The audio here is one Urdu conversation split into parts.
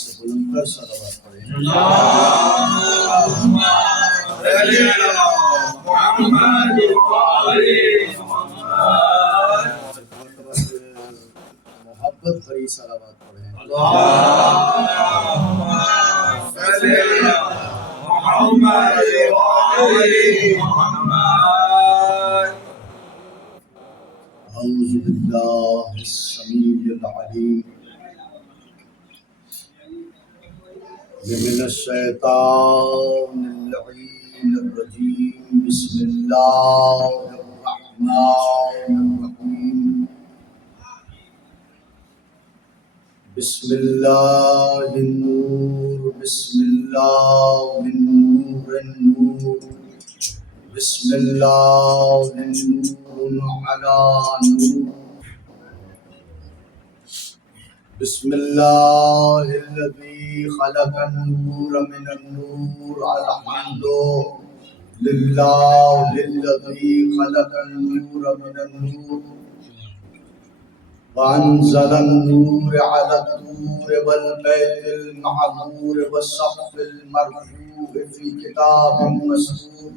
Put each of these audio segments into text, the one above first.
سے بلند کر صلوات پڑھیں۔ اللہم صلی علی محمد وآل محمد۔ محبت بھری صلوات پڑھیں۔ اللہم صلی علی محمد وآل محمد۔ اعوذ باللہ السمیع العلیم من الشیطان اللعین الرجیم، بسم اللہ الرحمن الرحیم، بسم اللہ النور، بسم اللہ النور النور، بسم اللہ نور علی نور، بسم اللہ الذی خلق النور من النور، الحمد للہ الذی خلق النور من النور وانزل النور علی الطور والبیت المعمور والسقف المرفوع فی کتاب مسطور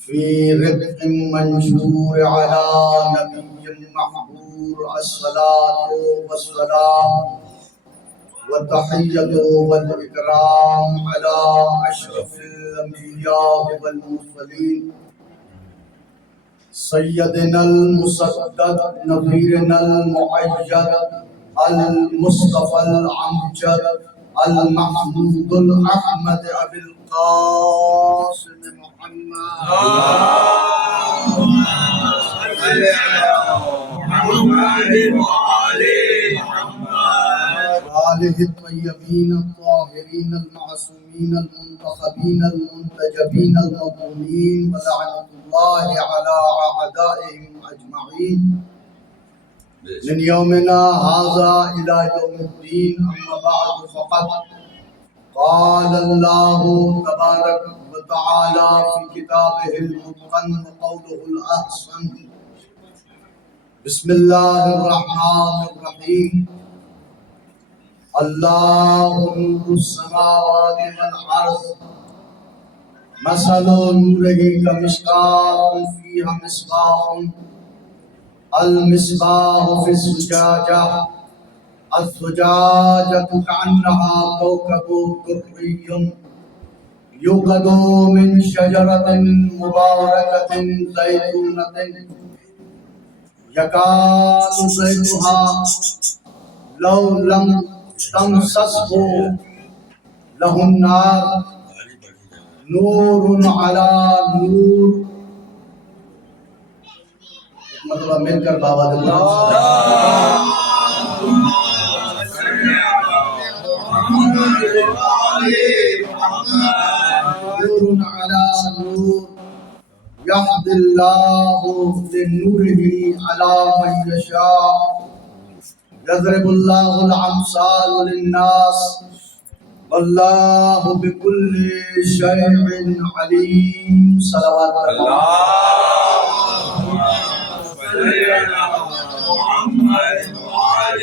فی رق منشور علی نبی محبور، الصلاة والسلام والتحیۃ والاکرام علی اشرف الانبیاء والمرسلین، سیدنا المسدد نذیرنا المؤید المصطفى الامجد المحمود الاحمد ابی القاسم محمد۔ اللہم صلی علی محمد وآل محمد۔ آلہ الطیبین الطاہرین المعصومین المنتخبین المنتجبین المظلومین، ولعنۃ اللہ علی اعدائہم اجمعین من یومنا ھذا الی یوم الدین، اما بعد فقد قال اللہ تبارک وتعالی فی کتابہ المتقن وقولہ الاحسن، بسم اللہ الرحمن الرحیم، اللہ نور السماوات والارض، مثل نورہ کمشکاۃ فیہا مصباح، المصباح فی الزجاجہ، الزجاجۃ کأنہا کوکب درئی یوقد من شجرۃ مبارکۃ زیتونۃ یکاد زیتها لو لم تمسسه له النار، نور علی نور۔ مرتبہ مل کر بابا اللہ نور علی نور، یهدی اللہ لنورہ علی من یشاء، یضرب اللہ الامثال للناس، واللہ بکل شیء علیم۔ صلوات اللہم صلی علی محمد وآل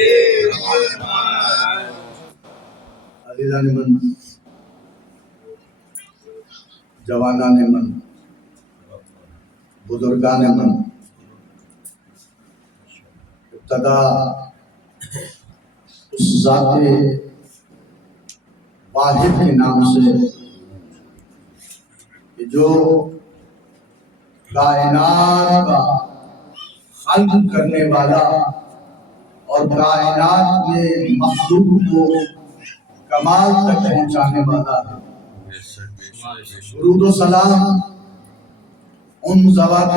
محمد۔ عزیزان من، جوانان من، بزرگان من، ابتدا اس ذات واحد کے نام سے کہ جو کائنات کا خلق کرنے والا اور کائنات میں مخلوق کو کمال تک پہنچانے والا ہے، درود و سلام ان ذوات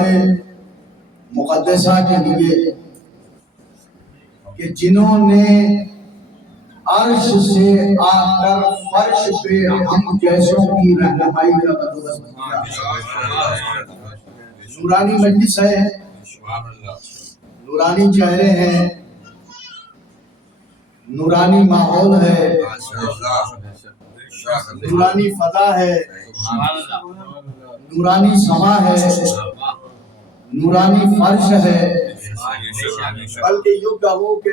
مقدسہ کے لیے کہ جنہوں نے عرش سے آ کر فرش پہ ہم جیسوں کی رہنمائی کا بندوبست کیا۔ نورانی مجلس ہے، نورانی چہرے ہیں، نورانی ماحول ہے، نورانی فضا ہے، نورانی سما ہے، نورانی فرش ہے، بلکہ یوں کہو کہ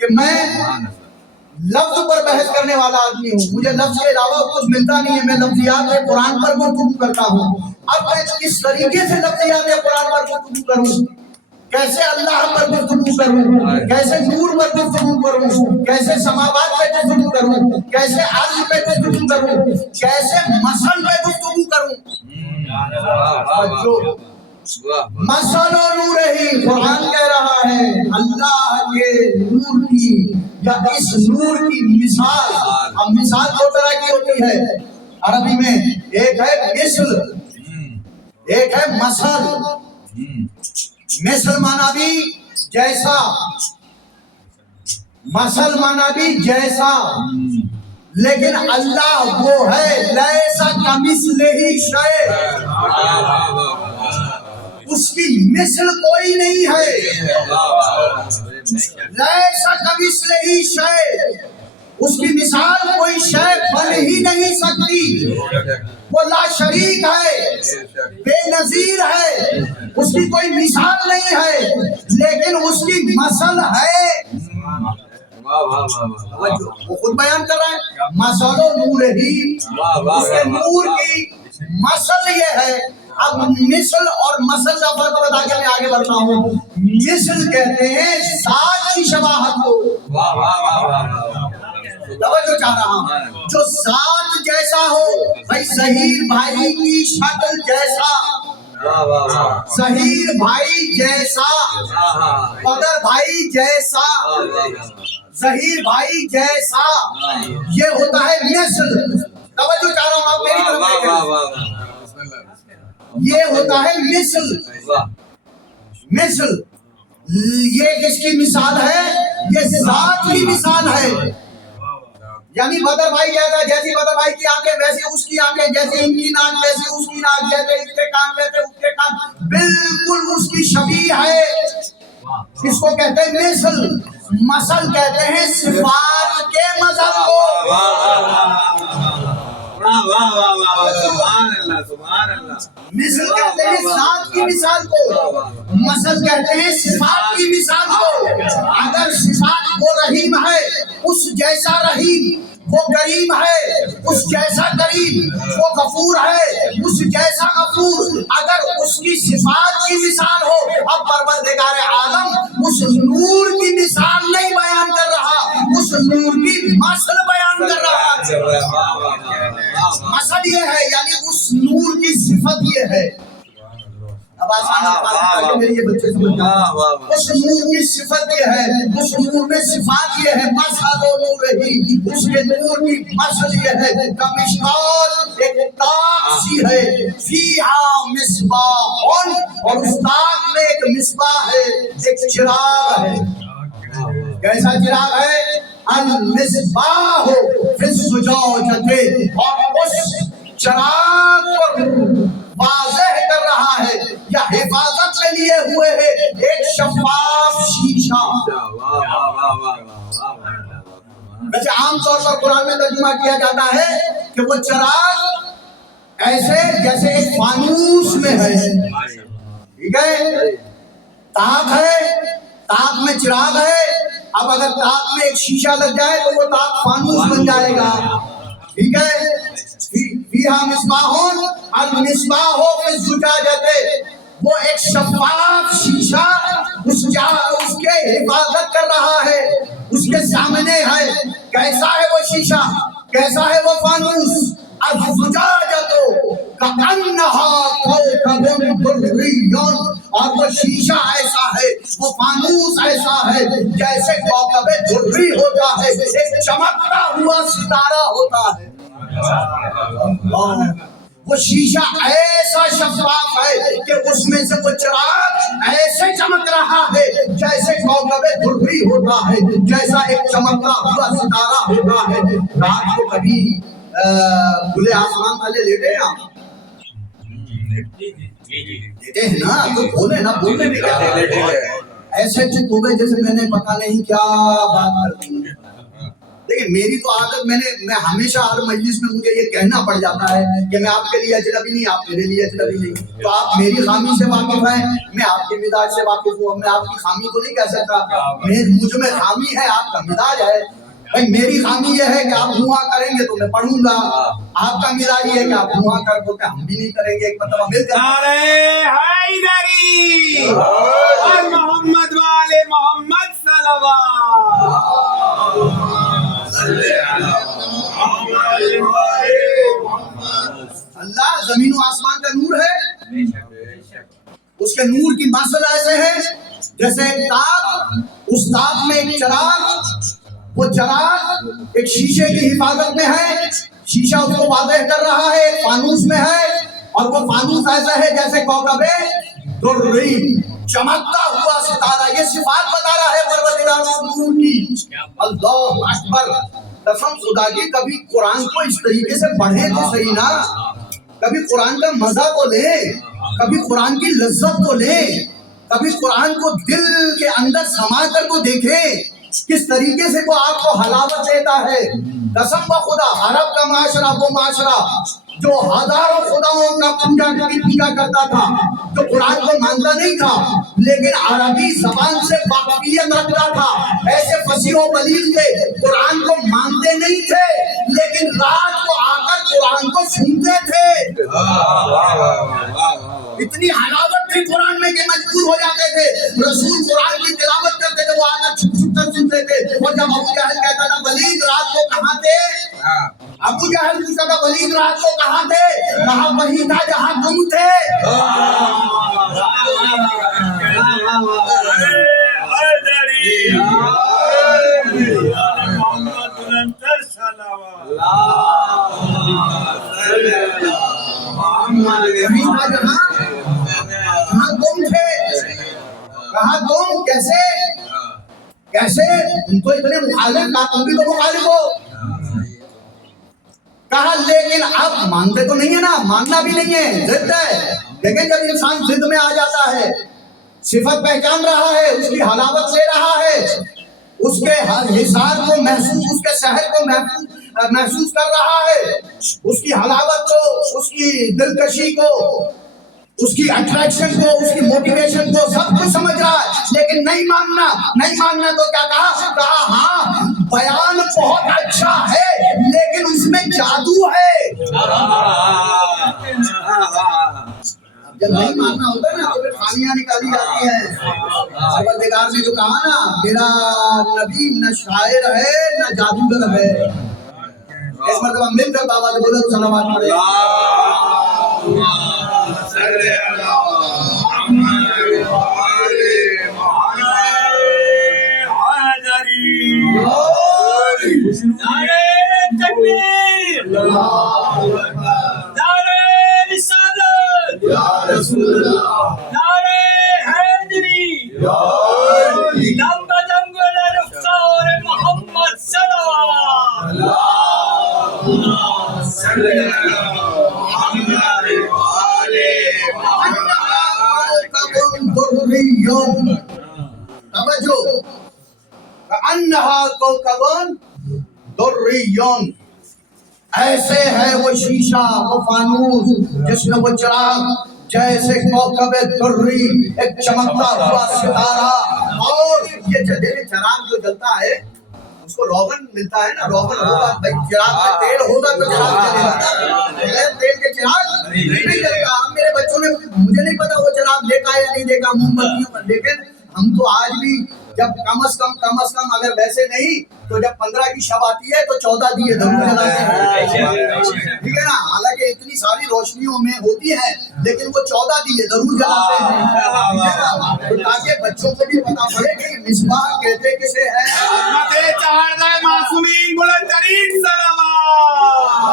کہ میں لفظ پر بحث کرنے والا آدمی ہوں، مجھے لفظ کے علاوہ کچھ ملتا نہیں ہے، میں لفظیات قرآن پر گفتگو کرتا ہوں۔ اب میں کس طریقے سے لفظیات قرآن پر گفتگو کروں، کیسے اللہ پر گفتگو کروں، کیسے نور پر گفتگو کروں، کیسے سماوات پہ گفتگو کروں، کیسے عرش پہ گفتگو کروں، کیسے مثل پہ گفتگو کروں۔ مثل و نور ہی قرآن کہہ رہا ہے اللہ کے نور کی یا اس نور کی مثال۔ اب مثال دو طرح کی ہوتی ہے عربی میں، ایک ہے مثل، ایک ہے مثل۔ مثل مانا بھی جیسا، مثل مانا بھی جیسا، لیکن اللہ وہ ہے لیسا کمثلہ شیء، اس کی مثل کوئی نہیں ہے۔ لیسا کمثلہ شیء، اس کی مثال کوئی شے بن ہی نہیں سکتی۔ وہ لا شریک ہے، بے نظیر ہے، اس کی کوئی مثال نہیں ہے، لیکن اس کی مثل ہے۔ وہ خود بیان کر رہا ہے مثل و نور ہی، اس کے نور کی مثل یہ ہے۔ اب مثل اور مثل کا فرق بتا کے میں آگے بڑھتا ہوں۔ مثل کہتے ہیں ذات کی شباہت کو، توجہ چاہ رہا ہوں، جو ذات جیسا ہو، بھائی ظہیر بھائی کی شکل جیسا، ظہیر بھائی جیسا، بدر بھائی جیسا، ظہیر بھائی جیسا، یہ ہوتا ہے مثل۔ توجہ چاہ رہا ہوں آپ میری طرف دیکھیں، یہ ہوتا ہے مثل۔ مثل یہ کس کی مثال ہے؟ یہ ذات کی مثال ہے۔ یعنی بدر بھائی جیسا، جیسی بدر بھائی کی آنکھیں ویسی اس کی آنکھیں، جیسی ان کی ناک ویسی اس کی ناک، جیسے اس کے کان ویسے اس کے کان، بالکل اس کی شبیہ ہے۔ اس کو کہتے ہیں مثل۔ مثل کہتے ہیں صفات کے مثل کو۔ مثل کہتے ہیں ذات کی مثال کو، مثل کہتے ہیں صفات کی مثال کو۔ اگر صفات وہ رحیم ہے اس جیسا رحیم، وہ کریم ہے اس جیسا کریم، وہ غفور ہے اس جیسا غفور، اگر اس کی صفات کی مثال ہو، اب پروردگار عالم اس نور کی مثال نہیں بیان کر رہا، اس نور کی مثل بیان کر رہا ہے۔ مثل یہ ہے یعنی اس نور کی صفت یہ ہے۔ اب آسان میرے یہ بچے سمجھ جائیں، اس نور کی صفت یہ ہے، اس نور میں صفات یہ ہے، مثل و نور ہی، اس کے نور کی مثل یہ ہے، کمشکات ایک تاق سی ہے، فیہا مصباح، اور اس تاق میں ایک مصباح ہے، ایک چراغ ہے۔ کیسا چراغ ہے؟ المصباح فی الزجاجۃ، اور اس چراغ کو واضح کر رہا ہے یا حفاظت کے لیے ہوئے ہے ایک شفاف شیشہ۔ ویسے عام طور پر قرآن میں ترجمہ کیا جاتا ہے کہ وہ چراغ ایسے جیسے ایک فانوس میں ہے، ٹھیک ہے، تاق ہے، تاق میں چراغ ہے۔ اب اگر تاق میں ایک شیشہ لگ جائے تو وہ تاق فانوس بن جائے گا، ٹھیک ہے۔ فیہا مصباح، المصباح فی الزجاجۃ، وہ ایک شفاف شیشہ اس کے حفاظت کر رہا ہے، اس کے سامنے ہے۔ کیسا ہے وہ شیشہ؟ کیسا ہے وہ فانوس؟ الزجاجۃ کأنہا کوکب درّی، اور وہ شیشہ ایسا ہے، وہ فانوس ایسا ہے جیسے کوکب درّی ہوتا ہے، ایک چمکتا ہوا ستارہ ہوتا ہے۔ وہ شیشہ ایسا شفاف ہے کہ اس میں سے وہ چراغ ایسے چمک رہا ہے جیسے کوکب درّی ہوتا ہے، جیسا ایک چمکتا ہوا ستارہ ہوتا ہے۔ رات کو کبھی کھلے آسمان والے لیٹے ہیں آپ؟ لیٹے ہیں نا، تو بولے نا، بولنے بھی کہتے ہیں ایسے چپ ہو گئے جیسے میں نے پتہ نہیں کیا بات کر دی۔ لیکن میری تو عادت میں ہمیشہ ہر مجلس میں مجھے یہ کہنا پڑ جاتا ہے کہ میں آپ کے لیے اجنبی نہیں، آپ میرے لیے اجنبی نہیں. تو آپ میری خامی سے واقف ہیں، میں آپ کے مزاج سے واقف ہوں. میں آپ کی خامی کو نہیں کہہ سکتا. مجھ میں خامی ہے، آپ کا مزاج ہے. بھائی میری خامی یہ ہے کہ آپ دعا کریں گے تو میں پڑھوں گا. آپ کا مزاج یہ ہے کہ آپ دعا کر دو کہ ہم بھی نہیں کریں گے. ایک مرتبہ مل کر نعرے حیدری اور محمد والے محمد صلوات. اللہ زمین و آسمان کا نور ہے، اس کے نور کی مثل ایسے ہے جیسے ایک تاب، اس تاب میں ایک چراغ، وہ چراغ ایک شیشے کی حفاظت میں ہے، شیشہ اس کو واضح کر رہا ہے، ایک فانوس میں ہے، اور وہ فانوس ایسا ہے جیسے کوکب درّی، چمکتا ہوا ستارہ. یہ صفات بتا رہا ہے پروردگار نور کی. اللہ اکبر. قسم خدا کی کبھی قرآن کو اس طریقے سے پڑھیں تو صحیح نا. کبھی قرآن کا مزہ تو لیں، کبھی قرآن کی لذت تو لیں، کبھی قرآن کو دل کے اندر سما کر کو دیکھیں کس طریقے سے وہ آپ کو حلاوت دیتا ہے. قسم بخدا عرب کا معاشرہ وہ معاشرہ جو ہزاروں خداؤں کا پوجا کرتا تھا، جو قرآن کو مانتا نہیں تھا لیکن عربی زبان سے واقفیت رکھتا تھا، ایسے فصیح و بلیغ تھے، قرآن کو مانتے نہیں تھے لیکن رات کو آ کر قرآن کو سنتے تھے. اتنی حلاوت تھی قرآن میں کہ مجبور ہو جاتے تھے. رسول قرآن کی تلاوت کرتے تھے، وہ آ کر چھپ چھپ کر سنتے تھے. اور جب ابو جہل کہتا تھا ولید رات کو کہاں تھے، ابو جہل پوچھتا تھا ولید رات کو کہاں تھے، کہا وہی تھا جہاں تم تھے. کہاں تم تھے، کہا تم کیسے کیسے تم تو اتنے مخالف، کہا تم بھی تو مخالف ہو. کہا لیکن اب مانتے تو نہیں ہے نا، ماننا بھی نہیں ہے، ضد ہے. لیکن جب انسان ضد میں آ جاتا ہے، صفت پہچان رہا ہے، اس کی حلاوت لے رہا ہے، اس کے حصار کو محسوس، اس کے شہر کو محسوس کر رہا ہے، اس کی حلاوت کو، اس کی دلکشی کو، اس کی اٹریکشن کو، اس کی موٹیویشن کو سب کچھ سمجھ رہا ہے، لیکن نہیں ماننا تو کیا کہا ہاں بیان بہت اچھا ہے لیکن اس میں جادو ہے. جب نہیں ماننا ہوتا نا تو پھر خامیاں نکالی جاتی ہیں. پروردگار نے جو کہا نا میرا نبی نہ شاعر ہے نہ جادوگر ہے. اس مرتبہ مل کر بابا سے بولے سلامات پڑھے. نعرے تکبیر، نعرے رسالت، نعرے حیدری، دم بدم گل رخسار محمد صلوات. توجہ انہا کوکبن دریون، ایسے ہے وہ شیشہ، وہ فانوس جس میں وہ چراغ جیسے کوکب دری، ایک چمکتا ہوا ستارہ. اور یہ چراغ جو جلتا ہے اس کو روغن ملتا ہے نا، روغن ہوگا بھائی، چراغ میں تیل ہوگا تو چراغ چلے گا، بغیر تیل کے چراغ نہیں جلتا. ہم میرے بچوں نے، مجھے نہیں پتا وہ چراغ دیکھا یا نہیں دیکھا موم بتیوں پر، لیکن ہم تو آج بھی جب کم از کم اگر ویسے نہیں تو جب 15 کی شب آتی ہے تو 14 دیے ضرور جلاتے ہیں، ٹھیک ہے نا. حالانکہ اتنی ساری روشنیوں میں ہوتی ہے لیکن وہ 14 دیے ضرور جلاتے ہیں تاکہ بچوں کو بھی پتا پڑے کہ مصباح کہتے کسے ہے. عظمت چہردہ معصومین بلند ترین صلوات.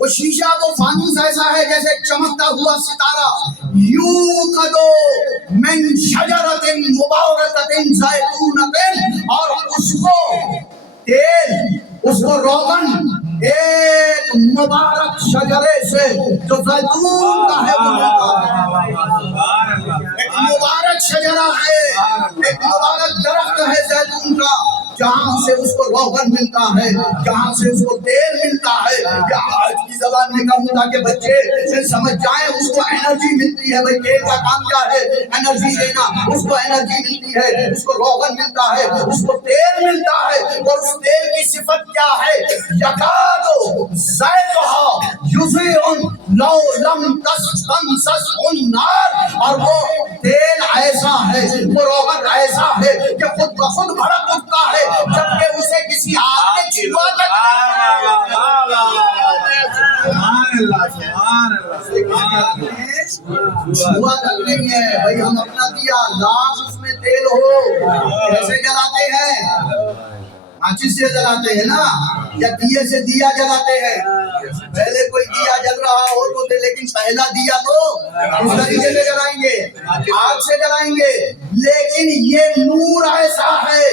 وہ شیشہ، وہ فانوس ایسا ہے جیسے چمکتا ہوا ستارہ. یوقدو من شجرۃ مبارکۃ زیتونۃ، اور اس کو تیل، اس کو روغن ایک مبارک شجرے سے جو زیتون کا ہے وہ ملتا ہے. ایک مبارک شجرا ہے, ایک مبارک درخت ہے زیتون کا, جہاں سے اس کو روغن ملتا ہے, جہاں سے اس کو تیل ملتا ہے. یا آج کی زبان میں کہوں تاکہ بچے سمجھ جائیں, اس کو انرجی ملتی ہے. بھئی تیل کا کام کیا ہے؟ انرجی دینا. اس کو انرجی ملتی ہے, اس کو روغن ملتا ہے, اس کو تیل ملتا ہے. اور اس تیل کی صفت کیا ہے؟ یکادو ذائقہ یضیء لو لم تمسس النار. اور وہ تیل ایسا ہے, وہ روغن ایسا ہے کہ خود بخود بھڑک اٹھتا ہے جبکہ اسے کسی آگ نے چھوا تک چھوا تک نہیں ہے. بھئی ہم اپنا دیا لاکھ اس میں تیل ہو کیسے جلاتے ہیں؟ ماچس سے جلاتے ہیں نا, یا دیے سے دیا جلاتے ہیں. پہلے کوئی دیا جل رہا ہو تو دے, لیکن پہلا دیا تو اس طریقے سے جلائیں گے, آگ سے جلائیں گے. لیکن یہ نور ایسا ہے,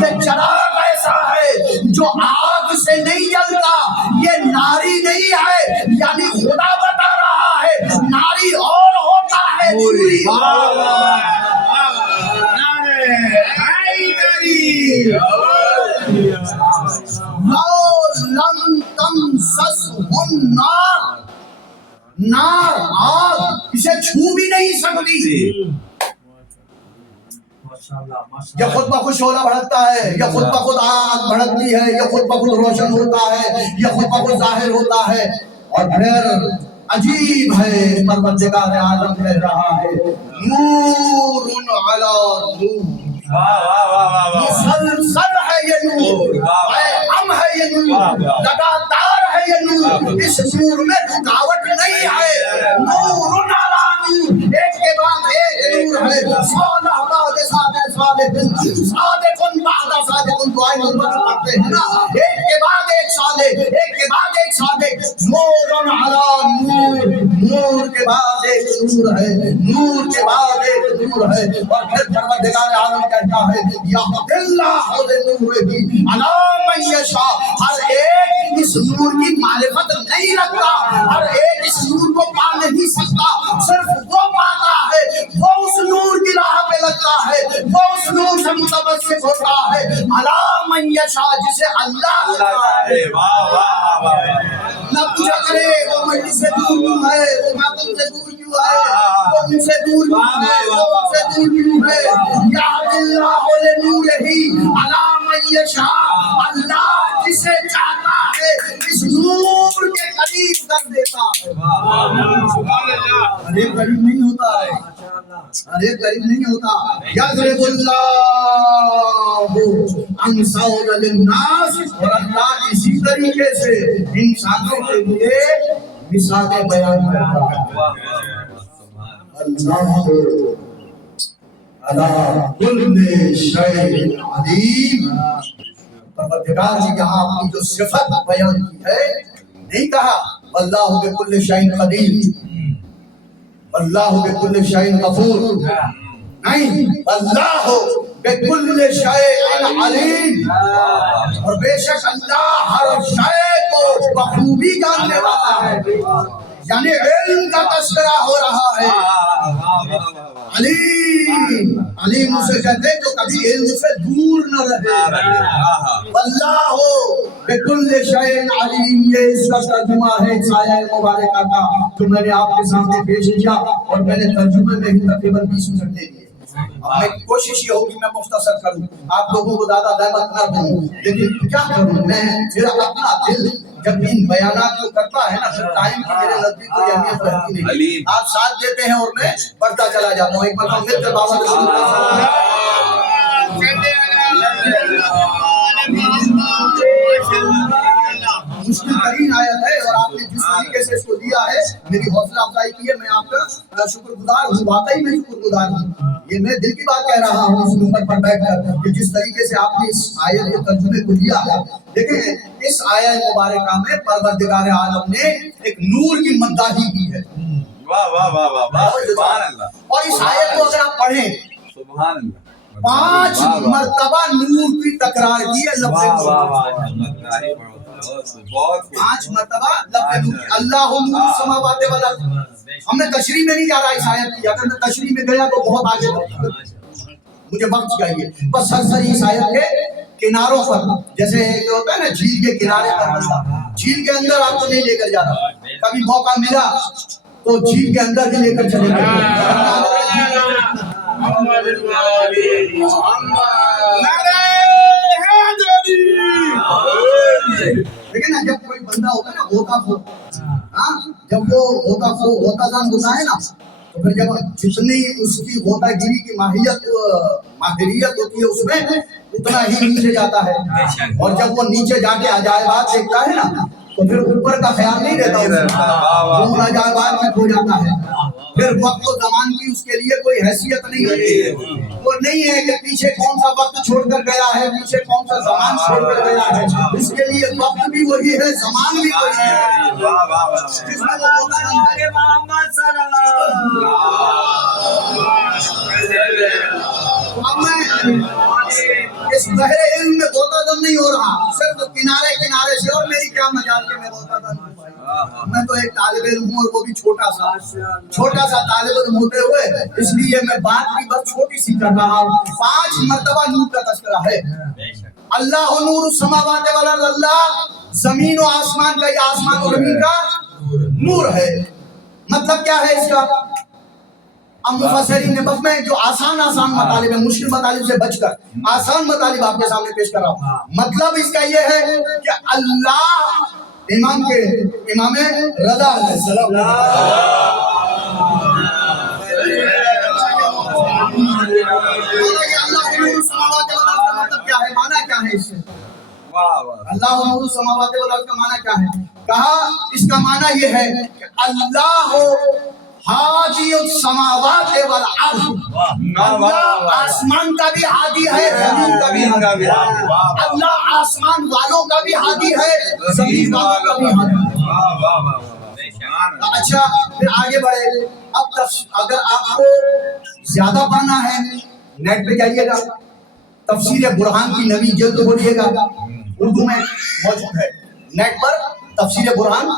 یہ چراغ ایسا ہے جو آگ سے نہیں جلتا. یہ ناری نہیں ہے, یعنی خدا بتا رہا ہے ناری اور ہوتا ہے نوری. لم تمسسہ النار, نار آگ اسے چھو بھی نہیں سکتی. یہ خود بخود شعلہ بھڑکتا ہے, یہ خود بخود آگ بھڑکتی ہے, یہ خود بخود روشن ہوتا ہے, یہ خود بخود ظاہر ہوتا ہے. اور پھر عجیب ہے, پروردگار عالم کہہ رہا ہے نور علی نور. مسلسل ہے یہ نور, ہم ہے یہ نور, لگاتار ہے یہ نور. اس نور میں رکاوٹ نہیں ہے. نور علی نور, ایک کے بعد ایک نور ہے. صالح بعد صالح, صادق بعد صادق, دعائیں نمبر پڑھتے ہیں نا, ایک کے بعد ایک صالح, ایک کے بعد ایک صادق. نور علی نور, نور کے بعد ایک نور ہے, نور کے بعد ایک نور ہے. اور پھر پروردگار عالم کہتا ہے یہدی اللہ لنورہ علی من یشاء. ہر ایک اس نور کی معرفت نہیں رکھتا, ہر ایک اس نور کو پا نہیں سکتا. صرف وہ پاتا ہے, وہ اس نور کی راہ پہ لگتا ہے, وہ اس نور سے متمسک ہوتا ہے. علی من یشاء, جسے اللہ چاہتا ہے. نہ پوچھا کرے وہ مجلس سے دور کیوں ہے, وہ ماتم سے دور کیوں ہے, وہ ان سے دور کیوں ہے, وہ ان سے دور کیوں ہے. یہدی اللہ لنورہ علی من یشاء, اللہ جسے چاہتا ہے اس نور کے قریب کر دیتا ہے. ارے قریب نہیں ہوتا ہے, ارے قریب نہیں ہوتا. یضرب اللہ امثال للناس, اور اللہ اسی طریقے سے انسانوں کے لیے مثالیں بیان کرتا ہے. اللہ علی کل شیء علیم. پروردگار نے یہاں اپنی جو صفت بیان کی ہے, نہیں کہا واللہ بکل شیء قدیر, واللہ بکل شیء غفور, نہیں, واللہ بکل شیء علیم. اور بے شک اللہ ہر شے کو بخوبی جاننے والا ہے, یعنی علم کا تذکرہ ہو رہا ہے. علیم, علیم اسے کہتے ہیں جو کبھی علم سے دور نہ رہے. واللہ بکل شیء علیم, یہ اس کا ترجمہ ہے اس آیت مبارکہ کا جو میں نے آپ کے سامنے پیش کیا, اور میں نے ترجمے میں ہی تقریباً 20 منٹ دے دیے. میں کوشش یہ ہوگی میں مختصر کروں, آپ لوگوں کو زیادہ دعوت نہ دوں, لیکن کیا کروں میں, میرا اپنا دل جب ان بیانات کو کرتا ہے نا, پھر ٹائم کی میرے نزدیک کوئی اہمیت رہتی نہیں. آپ ساتھ دیتے ہیں اور میں پڑھتا چلا جاتا ہوں. ایک مرتبہ پھر سے بابا رسول مشکل ترین آیت ہے, اور آپ نے جس طریقے سے اس کو دیا ہے میری حوصلہ افزائی کی ہے, میں آپ کا شکر گزار ہوں. واقعی میں شکر گزار ہوں. یہ میں دل کی بات کہہ رہا ہوں اس نمبر پر بیٹھ کر کہ جس طریقے سے آپ نے اس آیت کے ترجمے کو دیا ہے. دیکھیں اس آیت مبارکہ میں پروردگار عالم نے ایک نور کی مداحی کی ہے. واہ واہ واہ واہ, سبحان اللہ. اور اس آیت کو اگر آپ پڑھیں, سبحان اللہ, 5 مرتبہ نور کی تکرار کی ہے لفظ نور 5 مرتبہ لفظ نور کی اللہ نور السماوات والارض ہم نے تشریح میں نہیں جا رہا اس آیت کی اگر میں تشریح میں گیا تو بہت آگے مجھے وقت چاہیے بس سر اس آیت کے کناروں پر جیسے ہوتا ہے نا جھیل کے کنارے پر بندہ جھیل کے اندر آپ کو نہیں لے کر جانا کبھی موقع ملا تو جھیل کے اندر ہی لے کر چلے گئے لیکن نا جب کوئی بندہ ہوتا ہے نا ہوتا خو جب وہ ہوتا خو ہوتا دان ہوتا ہے نا تو پھر جب جتنی اس کی ہوتا گیری کی ماہریت ہوتی ہے اس میں اتنا ہی نیچے جاتا ہے اور جب وہ نیچے جا کے عجائبات دیکھتا ہے نا تو پھر اوپر کا خیال نہیں رہتا وہ عجائبات میں کھو جاتا ہے پھر وقت و زمان کی اس کے لیے کوئی حیثیت نہیں ہوتی وہ نہیں ہے کہ پیچھے کون سا وقت چھوڑ کر گیا ہے پیچھے کون سا زمان چھوڑ کر گیا ہے اس کے لیے وقت بھی وہی ہے زمان بھی وہی ہے جس میں وہ ہوتا ہے محمد صلی اللہ اب میں اس بحر علم میں غوطہ دم نہیں ہو رہا صرف کنارے کنارے سے اور میری کیا مجال کے میں غوطہ دم ہوں میں تو ایک طالب علم ہوں اور وہ بھی چھوٹا سا طالب علم ہوتے ہوئے اس لیے میں بات بھی بس چھوٹی سی کر رہا ہوں 5 مرتبہ نور کا تذکرہ ہے اللہ نور السماوات والارض اللہ زمین و آسمان کا یہ آسمان و زمین کا نور ہے مطلب کیا ہے اس کا اب مفسرین نے بس میں جو آسان مطالب ہے مشکل مطالب سے بچ کر آسان مطالب آپ کے سامنے پیش کر رہا ہوں مطلب اس کا یہ ہے کہ اللہ امام رضا علیہ السلام مطلب کیا ہے معنی کیا ہے اس سے اللہ نور السماوات والارض کا معنی کیا ہے کہا اس کا معنی یہ ہے کہ اللہ حاجی السماوات والارض اللہ آسمان کا بھی حاجی ہے زمین کا بھی حاجی ہے اللہ آسمان والوں کا بھی حاجی ہے زمین والوں کا بھی حاجی ہے اچھا پھر آگے بڑھے اب اگر آپ کو زیادہ پڑھنا ہے نیٹ پہ جائیے گا تفسیر برہان کی نویں جلد بولیے گا اردو میں موجود ہے نیٹ پر تفسیر برہان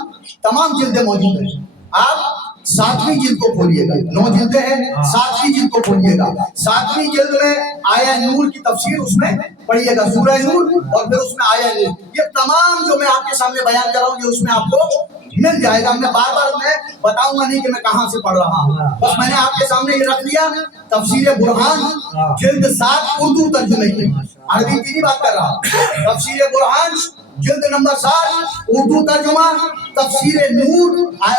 تمام جلدیں موجود ہیں آپ 7ویں جلد کو کھولیے گا 9 جلدیں ہیں 7ویں جلد کو کھولیے گا 7ویں جلد میں آیا نور کی تفسیر اس میں پڑھیے گا سورہ نور اور پھر اس میں آیا نور یہ تمام جو میں آپ کے سامنے بیان کر رہا ہوں یہ اس میں آپ کو مل جائے گا میں بار بار میں بتاؤں گا نہیں کہ میں کہاں سے پڑھ رہا ہوں بس میں نے آپ کے سامنے یہ رکھ لیا تفسیر برہان جلد 7 اردو ترجمے کی عربی کی نہیں بات کر رہا تفسیر برہان جلد نمبر 7 اردو ترجمہ تفسیر نور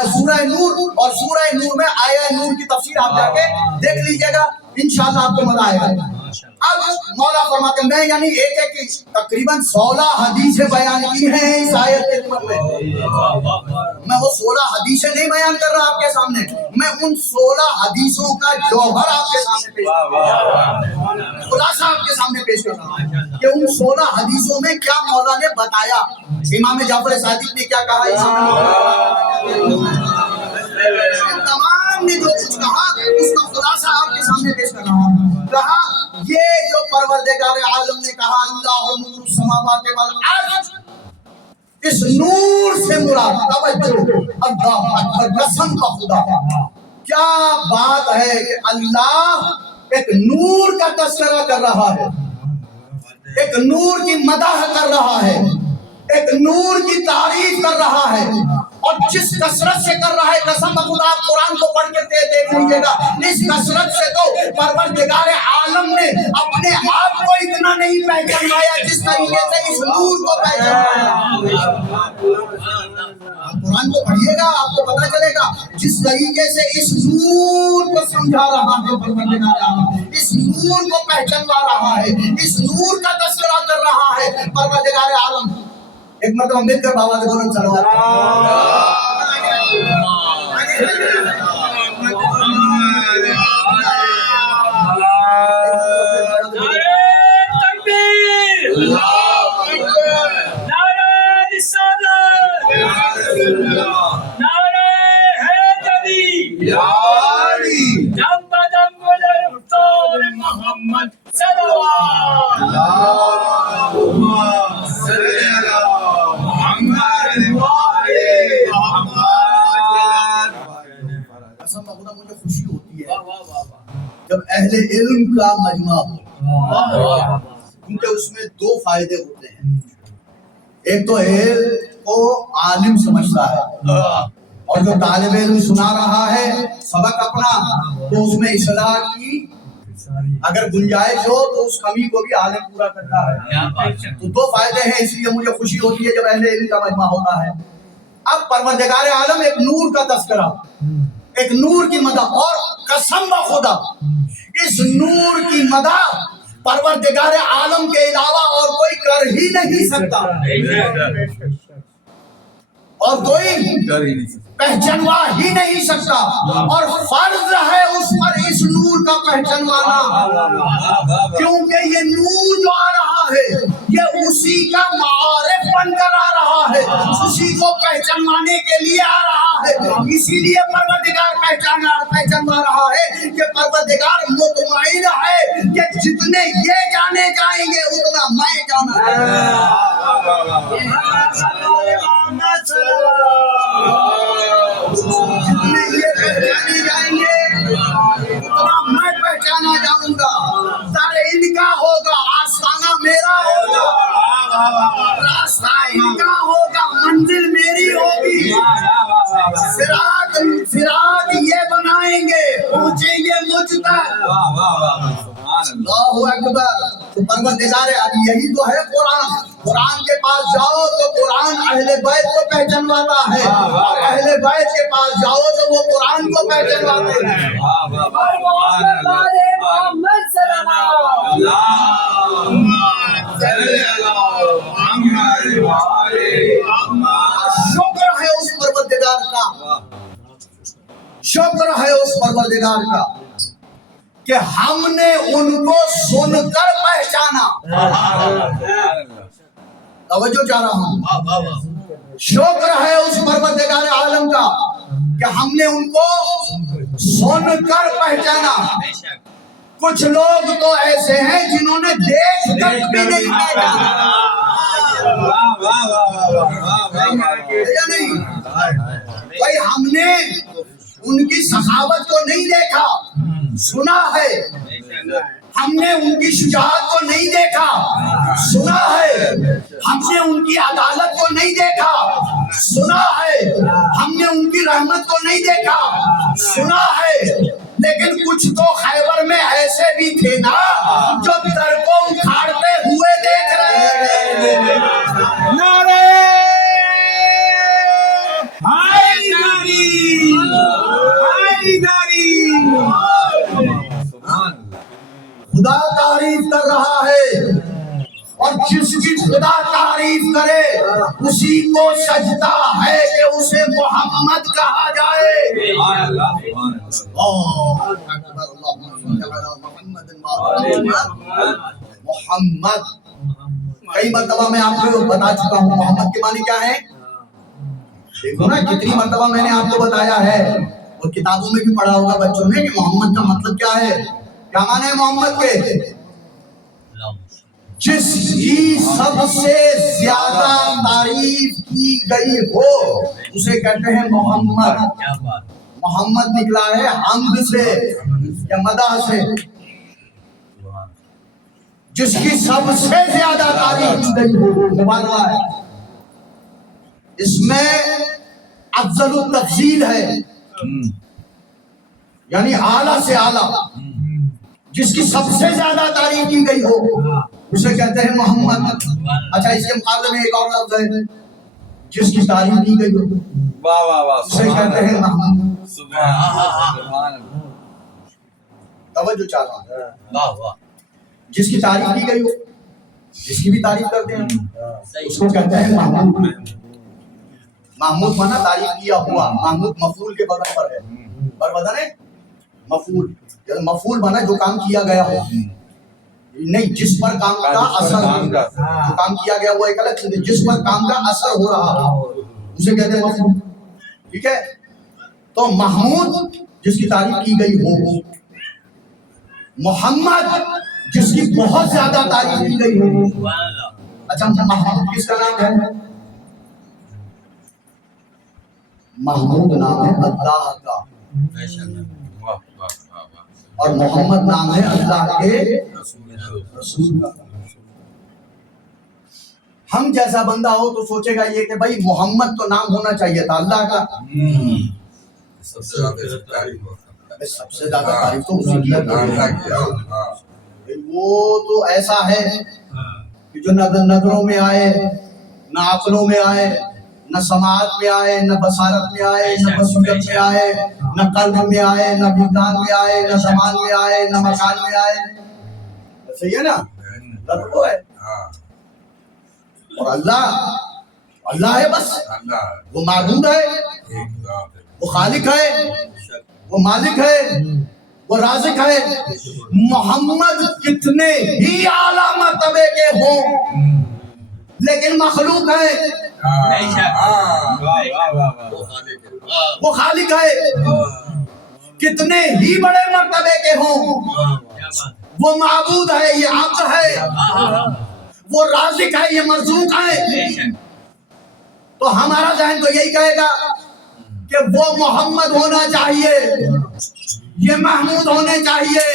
سورہ نور اور سورہ نور میں آیا نور کی تفسیر آپ جا کے دیکھ لیجئے گا انشاءاللہ آپ کو مزہ آئے گا اب مولا فرماتے ہیں میں یعنی ایک تقریباً 16 حدیثیں بیان کی ہیں اس آیت کے اوپر میں وہ 16 حدیثیں نہیں بیان کر رہا آپ کے سامنے میں ان 16 حدیثوں کا جوہر آپ کے سامنے پیش کر رہا ہوں خلاصہ آپ کے سامنے پیش کر رہا ہوں کہ ان 16 حدیثوں میں کیا مولا نے بتایا امام جعفر صادق نے کیا کہا تمام نے جو کچھ کہا اس کا خلاصہ آپ کے سامنے پیش کر رہا ہوں کہا یہ جو پروردگار عالم نے کہا اللہ نور السماوات والارض اس نور سے مراد توجہ اللہ اکبر قسم کا خدا کیا بات ہے کہ اللہ ایک نور کا تذکرہ کر رہا ہے ایک نور کی مدح کر رہا ہے ایک نور کی تعریف کر رہا ہے اور جس کثرت سے کر رہا ہے قسم خدا آپ قرآن کو پڑھ کے دیکھ لیجئے گا اس کثرت سے تو پروردگار عالم نے اپنے آپ کو اتنا نہیں پہچانوایا جس طریقے سے اس نور کو پہچانوایا قرآن کو پڑھیے گا آپ کو پتہ چلے گا جس طریقے سے اس نور کو سمجھا رہا ہے پروردگار عالم اس نور کو پہچانوا رہا ہے اس نور کا تذکرہ کر رہا ہے پروردگار عالم ایک مرتبہ مل کر بابا سے بولن صلوات محمد اہل علم کا مجمع ہو، کیونکہ اس میں دو فائدے ہوتے ہیں. ایک تو علم کو عالم سمجھتا ہے، اور جو طالب علم سنا رہا ہے سبق اپنا، تو اس میں اصلاح کی اگر گنجائش ہو تو اس کمی کو بھی عالم پورا کرتا ہے. تو دو فائدے ہیں، اس لیے مجھے خوشی ہوتی ہے جب اہل علم کا مجمع ہوتا ہے. اب پروردگار عالم ایک نور کا تذکرہ، ایک نور کی مدح، اور قسم بخدا اس نور کی مدح پروردگار عالم کے علاوہ اور کوئی کر ہی نہیں سکتا، اور کوئی پہچانوا ہی نہیں سکتا. اور فرض ہے اس پر اس نور کا پہچانوانا، کیونکہ یہ نور جو آ رہا ہے یہ اسی کا معارف بن کر آ رہا ہے، اسی کو پہچانوانے کے لیے آ رہا ہے. اسی لیے پروردگار پہچانوا رہا ہے کہ پروردگار مطمئن ہے کہ جتنے یہ جانے جائیں گے اتنا میں جانا ہے. جتنے یہ پہچانے جائیں گے اتنا میں پہچانا جاؤں گا. سر ان کا ہوگا، آستانہ میرا ہوگا، راستہ ان کا ہوگا، منزل میری ہوگی. صراط یہ بنائیں گے، پہنچیں گے مجھ تک. اللہ اکبر. تو پروردگار اب یہی تو ہے قرآن. قرآن کے پاس جاؤ تو قرآن اہل بیت کو پہچانواتا ہے، اور اہل بیت کے پاس جاؤ تو وہ قرآن کو پہچانواتے ہیں. شکر ہے اس پروردگار کا، شکر ہے اس پروردگار کا کہ ہم نے ان کو سن کر پہچانا. توجہ چاہ رہا ہوں. شکر ہے اس پروردگار عالم کا کہ ہم نے ان کو سن کر پہچانا. کچھ لوگ تو ایسے ہیں جنہوں نے دیکھ کر بھی نہیں پہچانا. نہیں بھائی، ہم نے ان کی سخاوت کو نہیں دیکھا، سنا ہے. ہم نے ان کی شجاعت کو نہیں دیکھا، سنا ہے. ہم نے ان کی عدالت کو نہیں دیکھا، سنا ہے. ہم نے ان کی رحمت کو نہیں دیکھا، سنا ہے. لیکن کچھ تو خیبر میں ایسے بھی تھے نا جو در کو اکھاڑتے ہوئے دیکھ رہے تھے. نعرے حیدری، حیدری. خدا تعریف کر رہا ہے، اور جس کی خدا تعریف کرے اسی کو سجدہ ہے کہ اسے محمد کہا جائے. محمد کئی مرتبہ میں آپ کو بتا چکا ہوں محمد کے معنی کیا ہے. دیکھو نا کتنی مرتبہ میں نے آپ کو بتایا ہے، اور کتابوں میں بھی پڑھا ہوگا بچوں نے کہ محمد کا مطلب کیا ہے. کیا معنی ہے محمد کے؟ جس کی سب سے زیادہ تعریف کی گئی ہو اسے کہتے ہیں محمد. محمد نکلا ہے حمد سے یا مدح سے. جس کی سب سے زیادہ تعریف کی گئی ہو مبالغہ ہے. اس میں افضل التفضیل ہے، یعنی اعلیٰ سے اعلیٰ. جس کی سب سے زیادہ تعریف کی گئی ہو اسے کہتے ہیں محمد. اچھا، اس کے مقابلے میں ایک اور لفظ ہے جس کی تعریف کی گئی ہو اسے کہتے ہیں محمود. توجہ چاہتا ہوں. جس کی تعریف کی گئی ہو، جس کی بھی تعریف کرتے ہیں اس کو کہتے ہیں محمود. محمود مانا تعریف کیا ہوا. محمود مفعول کے بدن پر ہے، پر بدن ہے مفعول. مفعول بنا جو کام کیا گیا ہو، نہیں جس پر کام کا اثر، جو کام کیا گیا وہ ایک الگ چیز ہے. جس پر کام کا اثر ہو رہا اسے کہتے ہیں مفعول. ٹھیک ہے. تو محمود جس کی تعریف کی گئی ہو، محمد جس کی بہت زیادہ تعریف کی گئی ہو. اچھا، محمود کس کا نام ہے؟ محمود نام ہے اللہ کا. اور محمد نام ہے اللہ کے رسول کا۔ ہم جیسا بندہ ہو تو سوچے گا یہ کہ بھائی محمد تو نام ہونا چاہیے تھا اللہ کا، سب سے زیادہ تعریف سب سے زیادہ تعریف تو اسی کی ہے۔ وہ تو ایسا ہے کہ جو نہ نظروں میں آئے، نہ عقلوں میں آئے، نہ سماعت میں آئے، نہ بصارت میں آئے، نہ بصیرت میں آئے، نہ قلب میں آئے، نہ وجدان میں آئے، نہ زمان میں آئے، نہ مکان میں آئے۔ صحیح ہے نا؟ رب وہ ہے اور اللہ ہے، بس وہ معبود ہے، وہ خالق ہے، وہ مالک ہے، وہ رازق ہے۔ محمد کتنے ہی اعلیٰ مرتبے کے ہوں لیکن مخلوق ہے، وہ خالق ہے۔ کتنے ہی بڑے مرتبے کے ہوں وہ معبود ہے، یہ عبد ہے، وہ رازق ہے، یہ مرزوق ہے۔ تو ہمارا ذہن تو یہی کہے گا کہ وہ محمد ہونا چاہیے، یہ محمود ہونے چاہیے،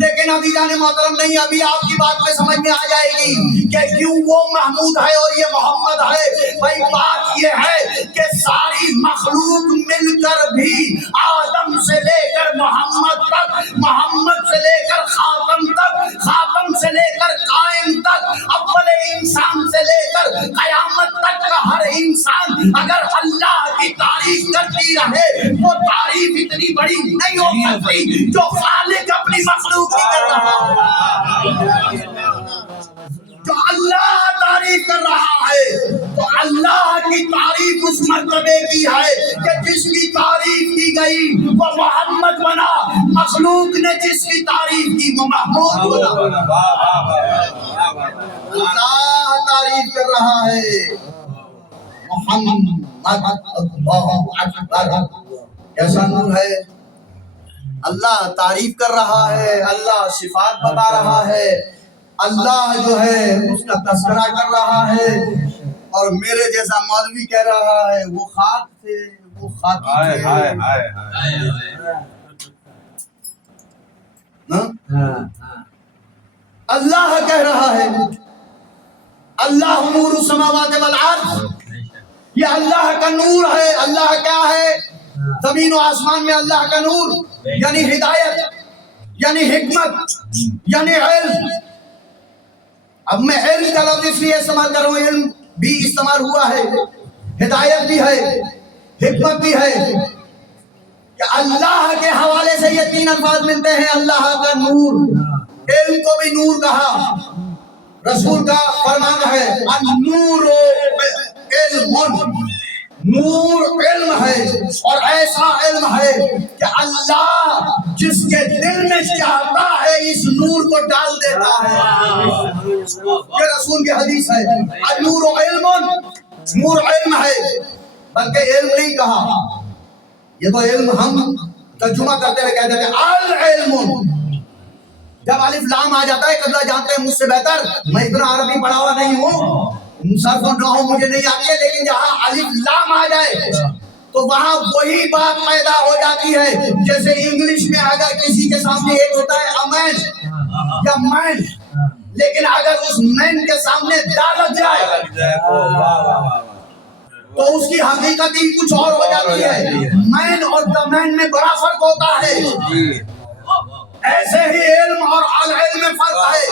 لیکن ابھی جانے محترم نہیں، ابھی آپ کی بات میں سمجھ میں آ جائے گی کہ کیوں وہ محمود ہے اور یہ محمد ہے۔ بھائی بات یہ ہے کہ ساری مخلوق مل کر بھی آدم سے لے کر محمد تک، محمد سے لے کر خاتم تک، خاتم سے لے کر قائم تک، اول انسان سے لے کر قیامت تک کا ہر انسان اگر اللہ کی تعریف کرتی رہے وہ تعریف اتنی بڑی نہیں ہو سکتی جو خالق اپنی مخلوق کی کر رہا ہے۔ جو اللہ تعریف کر رہا ہے تو اللہ کی تعریف اس مرتبے کی ہے کہ جس کی تعریف کی گئی وہ محمد بنا، مخلوق نے جس کی تعریف کی وہ محمود بنا۔ اللہ تعریف کر رہا ہے، محمد اللہ اکبر، کیسا نور ہے۔ اللہ تعریف کر رہا ہے، اللہ صفات بتا رہا ہے، اللہ جو ہے اس کا تذکرہ کر رہا ہے، اور میرے جیسا مولوی کہہ رہا ہے وہ خاک تھے، وہ خاکی تھے۔ اللہ کہہ رہا ہے اللہ نور السماوات والارض، یہ اللہ کا نور ہے۔ اللہ کیا ہے؟ زمین و آسمان میں اللہ کا نور، یعنی ہدایت، یعنی حکمت، یعنی علم۔ اب میں علم کا لفظ اس لیے استعمال کر رہا ہوں، علم بھی استعمال ہوا ہے، ہدایت بھی ہے، حکمت بھی ہے، کہ اللہ کے حوالے سے یہ تین الفاظ ملتے ہیں۔ اللہ کا نور، علم کو بھی نور کہا، رسول کا فرمان ہے النور علم، نور علم ہے، اور ایسا علم ہے کہ اللہ جس کے دل میں چاہتا ہے اس نور کو ڈال دیتا ہے۔ یہ رسول کی حدیث ہے، النور علم، نور علم ہے، بلکہ علم نہیں کہا، یہ تو علم ہم ترجمہ کرتے ہوئے کہتے ہیں العلم۔ جب الف لام آ جاتا ہے، قبلہ جانتے ہیں مجھ سے بہتر، میں اتنا عربی پڑھا ہوا نہیں ہوں، صرف و نحو مجھے نہیں آتی ہے، لیکن جہاں الف لام آ جائے تو وہاں وہی بات پیدا ہو جاتی ہے جیسے انگلش میں اگر کسی کے سامنے ایک ہوتا ہے امین یا مین، لیکن اگر اس مین کے سامنے دا لگ جائے تو اس کی حقیقت ہی کچھ اور ہو جاتی ہے۔ مین اور دمین میں بڑا فرق ہوتا ہے، ایسے ہی علم اور العلم میں فرق ہے۔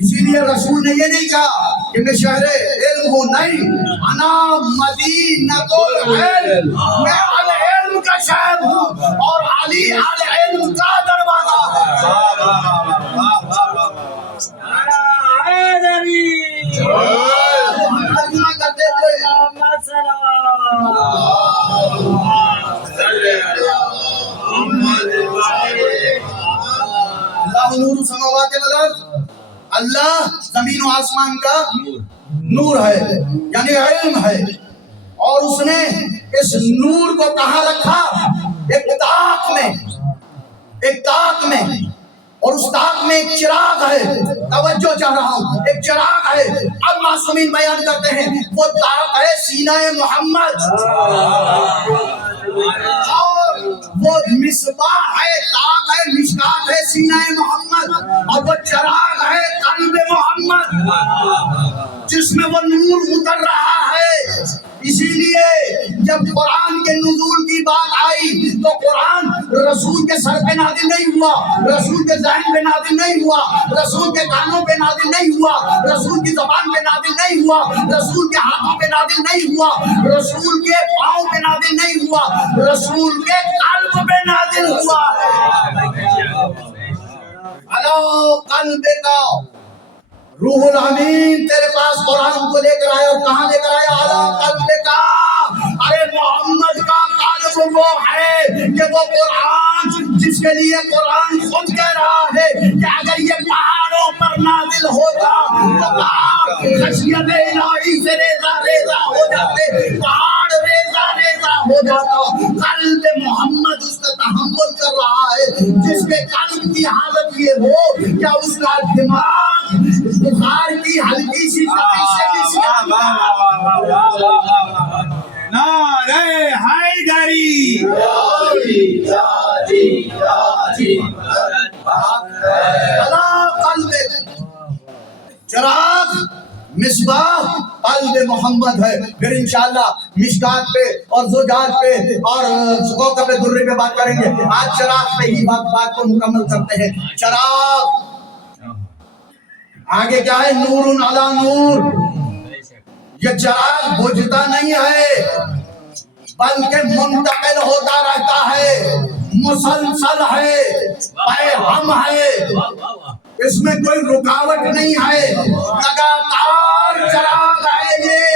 اسی لیے رسول نے یہ نہیں کہا کہ میں شہر علم ہوں، نہیں، انا مدینۃ العلم، میں العلم کا شہر ہوں اور علی العلم کا دروازہ ترجمہ کرتے ہوئے اللہ نور السماوات والارض، اللہ زمین و آسمان کا نور ہے، یعنی علم ہے، اور اس نے اس نور کو کہاں رکھا؟ ایک طاق میں، ایک طاق میں، اور اس طاق میں ایک چراغ ہے۔ توجہ چاہ رہا ہوں، ایک چراغ ہے۔ اب معصومین بیان کرتے ہیں وہ طاق ہے سینہ محمد، اور وہ مصباح ہے، تاج ہے، مشکات ہے سینہ محمد، اور وہ چراغ ہے قلب محمد جس میں وہ نور اتر رہا ہے۔ اسی لیے جب قرآن کے نزول کی بات آئی تو قرآن رسول کے سر پہ نازل نہیں ہوا، رسول کے ذہن پہ نازل نہیں ہوا، رسول کے کانوں پہ نازل نہیں ہوا، رسول کی زبان پہ نازل نہیں ہوا، رسول کے ہاتھوں پہ نازل نہیں ہوا، رسول کے پاؤں پہ نازل نہیں ہوا، رسول کے قلب پہ نازل ہوا ہے۔ علی قلبک، روح الامین تیرے پاس قرآن کو لے کر آیا، اور کہاں لے کر آیا؟ علی قلبک، ارے محمد کا قلب وہ ہے کہ وہ قرآن جس کے لیے قرآن خود کہہ رہا ہے کہ اگر یہ پہاڑوں پر نازل ہوتا تو پہاڑ خشیت الہی سے ریزہ ریزہ ہو جاتے، پہاڑ ریزہ ریزہ ہو جاتا۔ قلب محمد اس کا تحمل کر رہا ہے، جس کے قلب کی حالت یہ ہو کیا اس کا دماغ بخار کی ہلکی سی تپش سے نعرہ حیدری، چراغ مصباح قلب محمد ہے۔ پھر انشاءاللہ مشکات پہ اور زجاج پہ اور کوکب درے پہ بات کریں گے، آج چراغ پہ ہی بات کو مکمل کرتے ہیں۔ چراغ آگے کیا ہے؟ نور علی نور، یہ چراغ بجھتا نہیں ہے بلکہ منتقل ہوتا رہتا ہے، مسلسل ہے، پیغام ہے، اس میں کوئی رکاوٹ نہیں ہے، لگاتار چراغ ہے یہ۔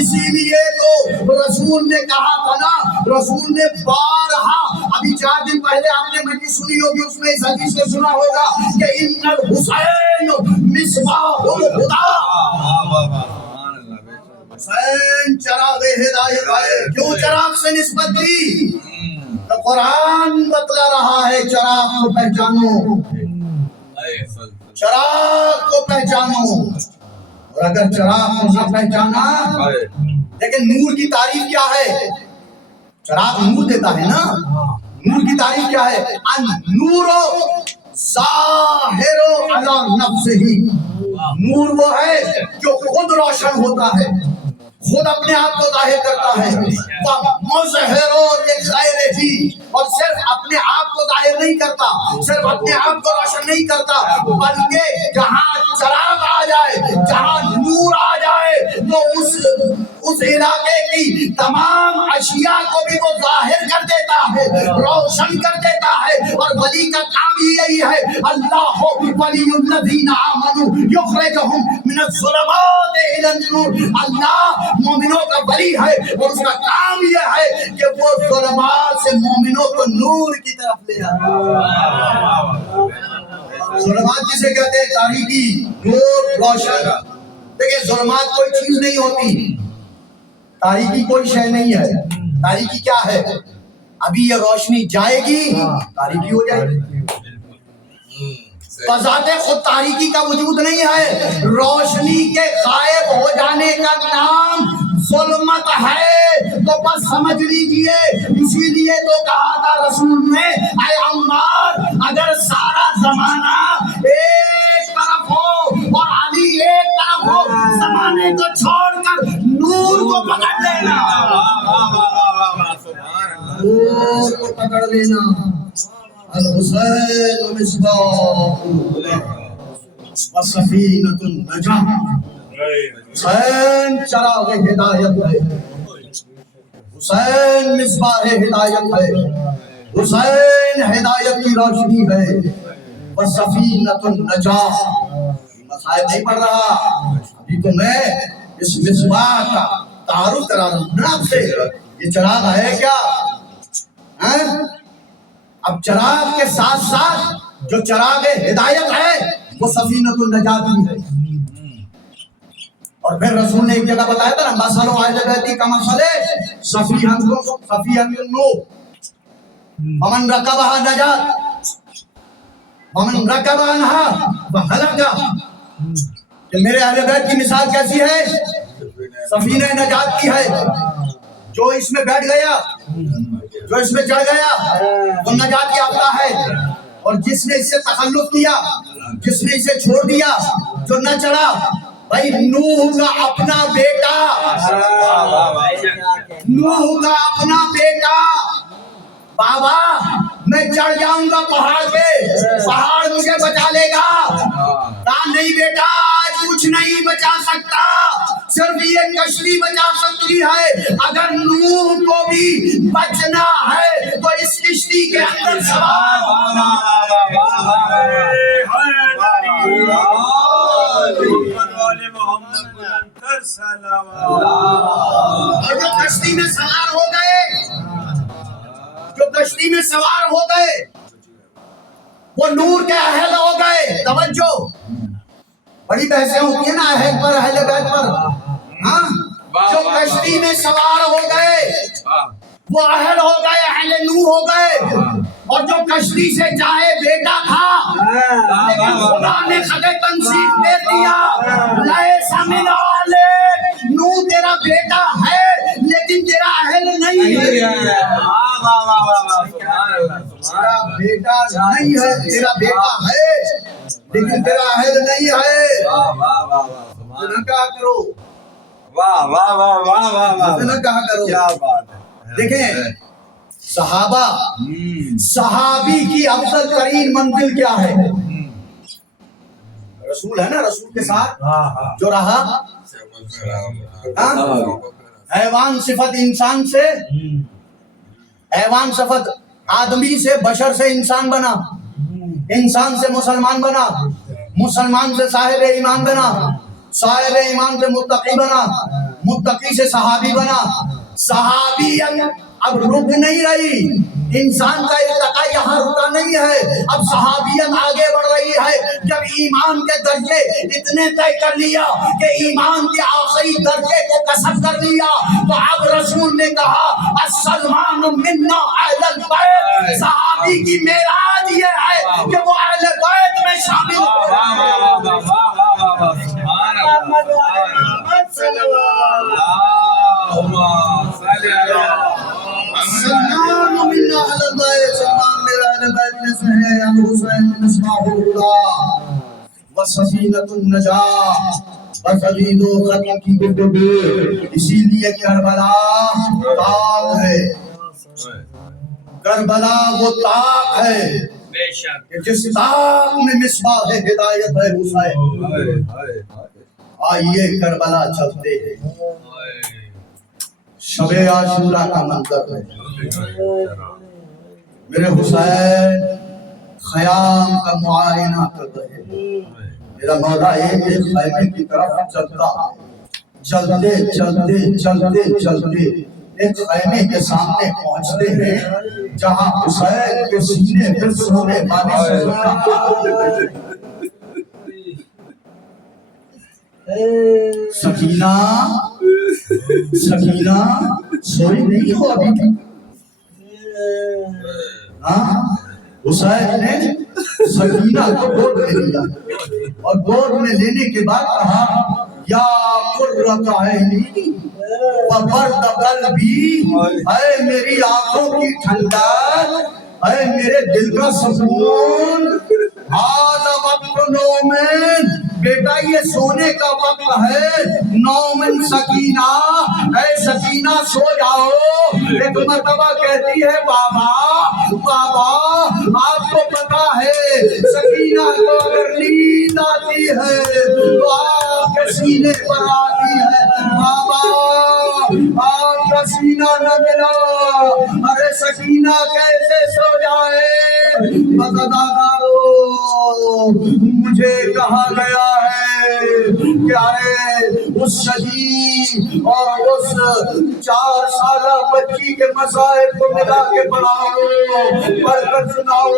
اسی لیے تو رسول نے کہا تھا نا، رسول نے بارہا، ابھی 4 دن پہلے آپ نے مجلس سنی ہوگی، اس میں اس حدیث کو سنا ہوگا کہ ان الحسین مصباح الہدی، حسین چراغ ہدایت ہے۔ کیوں چراغ سے نسبت دی؟ تو قرآن بتلا رہا ہے چراغ کو پہچانو، چراغ کو پہچانو، اور اگر چراغ کو نہ پہچانا، لیکن نور کی تعریف کیا ہے؟ چراغ نور دیتا ہے نا، نور کی تعریف کیا ہے؟ النور ظاہر علی نفسہ، نور وہ ہے جو خود روشن ہوتا ہے، خود اپنے آپ کو ظاہر کرتا ہے، مظہر لغیرہ، اور صرف اپنے آپ کو ظاہر نہیں کرتا، صرف اپنے آپ کو روشن نہیں کرتا، بلکہ جہاں چراغ آ جائے، جہاں نور آ جائے تو اس علاقے کی تمام اشیاء کو بھی وہ ظاہر کر دیتا ہے، روشن کر دیتا ہے۔ اور ولی کا کام یہی ہے، اللہ ولی الذین آمنوا یخرجہم من الظلمات الی النور، اللہ مومنوں کا ولی ہے اور اس کا کام یہ ہے کہ وہ ظلمات سے مومنوں کو نور کی طرف لے آئے۔ ظلمات جسے کہتے ہیں تاریکی، نور، روشن۔ دیکھیں ظلمات کوئی چیز نہیں ہوتی، تاریکی کوئی شے نہیں ہے۔ تاریکی کیا ہے؟ ابھی یہ روشنی جائے گی، تاریکی ہو جائے گی۔ بذات خود تاریکی کا وجود نہیں ہے، روشنی کے غائب ہو جانے کا نام ظلمت ہے، تو بس سمجھ لیجئے۔ اسی لیے تو کہا تھا رسول نے، اے عمار اگر سارا زمانہ ایک طرف ہو اور علی ایک طرف ہو، زمانے کو چھوڑ کر نور کو پکڑ لینا، نور کو پکڑ لینا۔ الحسین مصباح وسفینۃ النجاۃ، حسین چراغ ہدایت ہے، حسین مصباح ہدایت ہے، حسین ہدایت کی روشنی ہے، وسفینۃ النجاۃ۔ مسائل نہیں پڑھ رہا، ابھی تو میں اس مصباح کا تعارف کرا رہا ہوں نا آپ سے، یہ چراغ ہے کیا؟ اب چراغ کے ساتھ ساتھ جو چراغ ہدایت ہے وہ سفینۃ النجات بھی ہے۔ اور پھر رسول نے ایک جگہ بتایا تھا نا، مثل اہل بیتی کمثل صفیۃ النور، فمن رکبها نجا ومن رکب عنها فہلک۔ کہ میرے اہل بیت کی مثال کیسی ہے؟ سفینہ نجات کی ہے، جو اس میں بیٹھ گیا جو اس میں چڑھ گیا وہ نجات یافتہ ہے، اور جس نے اس سے تخلف کیا، جس نے اسے چھوڑ دیا، جو نہ چڑھا، بھائی نوح کا اپنا بیٹا، نوح کا اپنا بیٹا، بابا میں چڑھ جاؤں گا پہاڑ پہ، پہاڑ مجھے بچا لے گا، کہا نہیں بیٹا آج کچھ نہیں بچا سکتا، صرف یہ کشتی بچا سکتی ہے، اگر نوح کو بھی بچنا ہے تو اس کشتی کے اندر سوار ہونا۔ اور جو کشتی میں سوار ہو گئے، جو کشتی میں سوار ہو گئے وہ نور کے اہل ہو گئے۔ توجہ، بڑی بحثیں ہوتی ہیں نا اہل پر، اہل بیت پر، ہاں، جو کشتی میں سوار ہو گئے وہ اہل ہو گئے، اہل نوح ہو گئے، اور جو کشتی سے چاہے بیٹا تھا لیکن خدا نے خط تنصیب دے دیا، لیسا من آل نوح تیرا بیٹا ہے لیکن تیرا اہل نہیں ہے، تیرا بیٹا نہیں ہے، تیرا بیٹا ہے لیکن تیرا اہل نہیں ہے۔ نہ کہا کرو، واہ واہ واہ واہ واہ واہ، نہ کہا کرو۔ کیا بات ہے۔ دیکھیں صحابہ، صحابی کی افضل ترین منزل کیا ہے؟ رسول ہے نا، رسول کے ساتھ جو رہا، حیوان صفت انسان سے، حیوان صفت آدمی سے، بشر سے انسان بنا، انسان سے مسلمان بنا، مسلمان سے صاحب ایمان بنا، صاحب ایمان سے متقی بنا، متقی سے صحابی بنا۔ صحابیت اب رک نہیں رہی، انسان کا ارتقا یہاں رکا نہیں ہے، اب صحابیت آگے بڑھ رہی ہے۔ جب ایمان کے درجے اتنے طے کر لیا کہ ایمان کے آخری درجے کو کسب کر لیا تو اب رسول نے کہا السلمان منا اہل البیت، صحابی کی معراج یہ ہے کہ وہ اہل بیت میں شامل ہو۔ سلمان منا اہل البیت، سلمان میرا اہل بیت میں سے ہے، الحسین مصباح الہدی وسفینۃ النجاۃ وسعید و ختم کی گفتگو۔ اسی لیے کربلا تاک ہے، کربلا وہ تاک ہے کہ جس تاک میں مصباح ہدایت ہے حسین۔ آئیے کربلا چلتے ہیں، شب عاشورہ کا منظر ہے، میرے حسین خیام کا معائنہ کر رہے ہیں، میرا مولا ایک ایک خیمے کی طرف چلتا ہے، چلتے چلتے چلتے چلتے ایک خیمے کے سامنے پہنچتے ہیں جہاں حسین کے سینے پہ سونے والی سکینہ، سکینہ سوئی نہیں ہو ابھی تک؟ حسین نے سکینہ کو گود میں لیا اور گود میں لینے کے بعد کہا یا قرۃ عینی وبرد قلبی، اے میری آنکھوں کی ٹھنڈک، اے میرے دل کا سکون، ھذا وقت نومن، بیٹا یہ سونے کا وقت ہے، نومن سکینہ، اے سکینہ سو جاؤ۔ ایک مرتبہ کہتی ہے بابا بابا آپ کو پتا ہے سکینہ کو اگر نیند آتی ہے تو آپ کے سینے پر آتی ہے، بابا آپ کا سینہ نہ ملا، ارے سکینہ کیسے سو جائے؟ مزدارو مجھے کہا گیا ہے کہ ارے اس شہید اور اس 4 سالہ بچی کے مصائب کو ملا کے پڑھاؤ، پڑھ کر سناؤ۔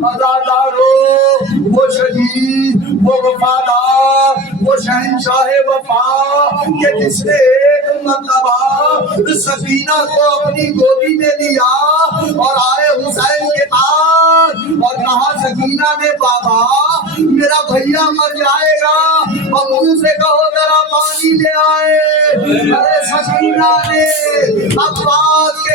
مزدارو وہ شہید، وہ وفادار، وہ شہنشاہ وفا کہ جس نے ایک مرتبہ سکینہ کو اپنی گودی میں لیا اور آئے حسین کے پاس اور کہا سکینہ نے بابا میرا بھیا مر جائے گا، ابو سے کہو ذرا پانی لے آئے۔ ارے سکینہ نے عباس کے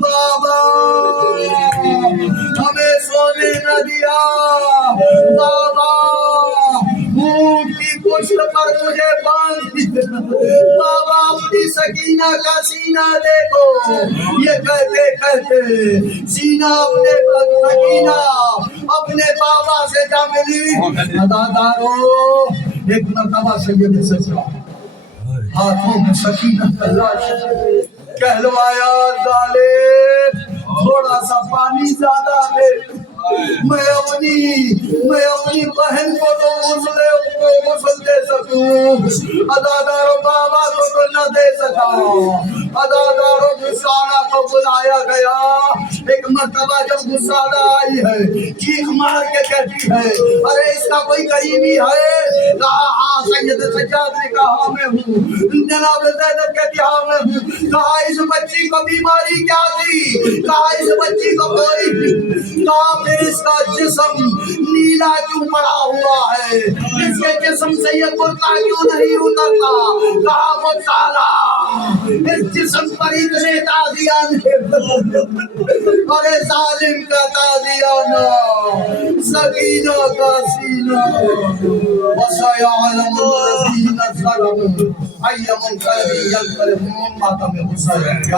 بابا ہمیں سونے نہ دیا، بابا اونٹ کی پشت پر مجھے باندھ دیا، بابا اپنی سکینہ کا سینہ دیکھو۔ یہ کہتے کہتے سینہ سکینہ اپنے بابا سے جا ملی۔ ادادارو ایک مرتبہ سید سجاد ہاتھوں میں سکینہ کا لاش کہلوایا، ظالم تھوڑا سا پانی زیادہ دے، میں اپنی بہن کو تو غسل دے سکوں، ادادارو بابا کو تو نہ دے سکا۔ ادادارو گسالہ کو بلایا گیا، ایک مرتبہ جب گسالہ آئی ہے چیخ مار کے کہتی ہے ارے اس کا کوئی قریبی ہے؟ کہا ہاں، سید سجاد نے کہا میں ہوں، جناب زینب کہتی ہاں میں ہوں۔ کہا اس بچی کو بیماری کیا تھی؟ کہا اس بچی کو کوئی، کہا پھر اس کا جسم نیلا کیوں پڑا ہوا ہے؟ اس کے جسم سے یہ کرتا کیوں نہیں اترتا؟ کہا وہ سالا اس جسم پر اتنے تازیانے، ارے ظالم کا تازیانہ سکینہ کا سینہ، وَسَيَعْلَمُ الَّذِينَ ظَلَمُوا أَيَّ مُنقَلَبٍ يَنقَلِبُونَ۔ ماتم حسین